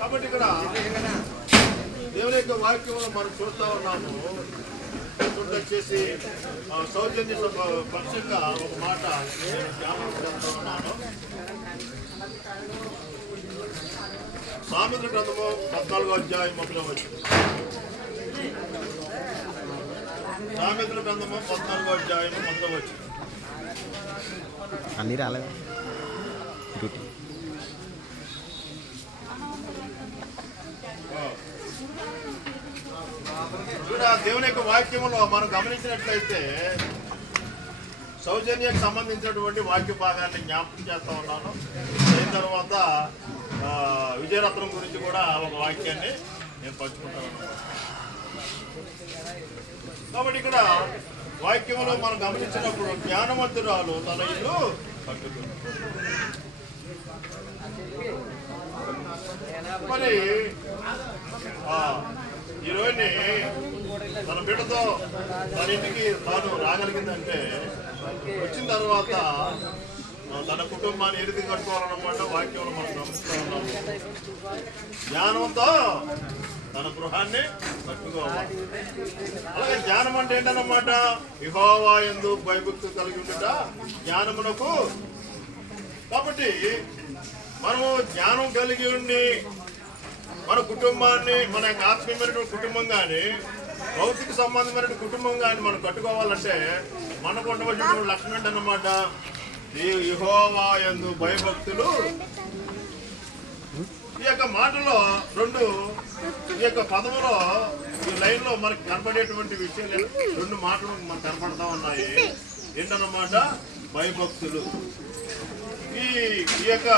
కాబట్టి ఇక్కడ దేవుని యొక్క వాక్యంలో మనం చూస్తా ఉన్నాము. వచ్చేసి సౌజన్య పక్షంగా ఒక మాట జ్ఞాపకం చేస్తా ఉన్నాను. సామెతల గ్రంథము 14వ అధ్యాయం 1వ వచనం. సామెతల గ్రంథము 14వ అధ్యాయం 1వ వచనం. అన్ని రాలేదు. ఇక్కడ దేవుని యొక్క వాక్యంలో మనం గమనించినట్లయితే సౌజన్యానికి సంబంధించినటువంటి వాక్య భాగాన్ని జ్ఞాపకం చేస్తా ఉన్నాను. అయిన తర్వాత విజయరత్నం గురించి కూడా ఒక వాక్యాన్ని నేను పంచుకుంటాను. కాబట్టి ఇక్కడ వాక్యంలో మనం గమనించినప్పుడు జ్ఞానవంతురాలు తన ఇల్లు కట్టుకుంది. మరి ఈ రోజుని తన బిడ్డతో తన ఇంటికి తాను రాగలిగిందంటే వచ్చిన తర్వాత తన కుటుంబాన్ని ఏ రీతి కట్టుకోవాలన్నమాట వాక్యంలో మనం గమనిస్తూ ఉన్నాము. జ్ఞానంతో తన గృహాన్ని కట్టుకోవాలి. అలాగే జ్ఞానం అంటే ఏంటన్నమాట? యెహోవా యందు భయభక్తి కలిగి ఉండుట జ్ఞానమునకు. కాబట్టి మనము జ్ఞానం కలిగి ఉండి మన కుటుంబాన్ని, మన యొక్క ఆత్మీయమైనటువంటి కుటుంబం కానీ భౌతిక సంబంధమైన కుటుంబం కానీ మనం కట్టుకోవాలంటే మనకు ఉండవలసిన లక్షణం ఏంటన్నమాట? యెహోవా యందు భయభక్తులు. ఈ యొక్క మాటలో ఈ యొక్క పదములో ఈ లైన్లో మనకు కనపడేటువంటి విషయాలు 2 మాటలు మనకు కనపడతా ఉన్నాయి. ఏంటన్నమాట? భయభక్తులు. ఈ యొక్క